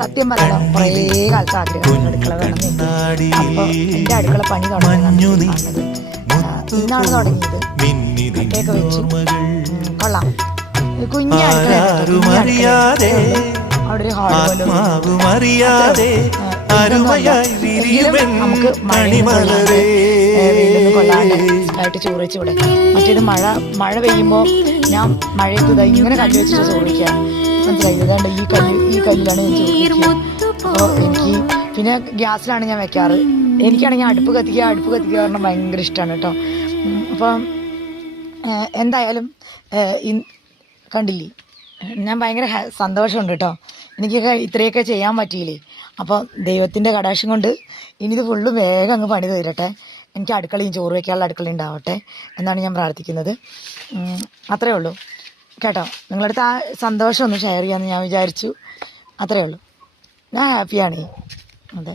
സത്യം പറയാം കുറേ കാലത്ത് ആഗ്രഹം അടുക്കള വേണമെന്ന്. അപ്പോൾ എൻ്റെ അടുക്കള പണി തുടങ്ങി ഇന്നാണ് തുടങ്ങിയത്. ഒക്കെ വെച്ചു കൊള്ളാം. കുഞ്ഞ അടുക്കള അവിടെ ഒരു ഹാൾ പോലെ നമുക്ക് കൊള്ളാണ്ട് ആയിട്ട് ചോറ് വെച്ച് ഇവിടെ. മറ്റേത് മഴ പെയ്യുമ്പോൾ ഞാൻ മഴയത്ത് ഇങ്ങനെ കല്ല് വെച്ചിട്ട് ചോറ് വയ്ക്കുക. മനസ്സിലായി? ഏതാണ്ട് ഈ കല്ലിലാണ് ഞാൻ ചോറ് വയ്ക്കുക. അപ്പോൾ എനിക്ക് പിന്നെ ഗ്യാസിലാണ് ഞാൻ വെക്കാറ്. എനിക്കാണെങ്കിൽ അടുപ്പ് കത്തിക്കുക പറഞ്ഞാൽ ഭയങ്കര ഇഷ്ടമാണ് കേട്ടോ. അപ്പം എന്തായാലും കണ്ടില്ലേ, ഞാൻ ഭയങ്കര സന്തോഷമുണ്ട് കേട്ടോ. എനിക്കൊക്കെ ഇത്രയൊക്കെ ചെയ്യാൻ പറ്റിയില്ലേ. അപ്പോൾ ദൈവത്തിൻ്റെ കടാക്ഷം കൊണ്ട് ഇനി ഇത് ഫുള്ള് വേഗം അങ്ങ് പണി തീരട്ടെ. എനിക്ക് അടുക്കളയും ചോറ് വയ്ക്കാനുള്ള അടുക്കളയും ഉണ്ടാവട്ടെ എന്നാണ് ഞാൻ പ്രാർത്ഥിക്കുന്നത്. അത്രയേ ഉള്ളൂ കേട്ടോ. നിങ്ങളടുത്ത് ആ സന്തോഷം ഒന്ന് ഷെയർ ചെയ്യാമെന്ന് ഞാൻ വിചാരിച്ചു. അത്രയേ ഉള്ളൂ. ഞാൻ ഹാപ്പിയാണ്. അതെ.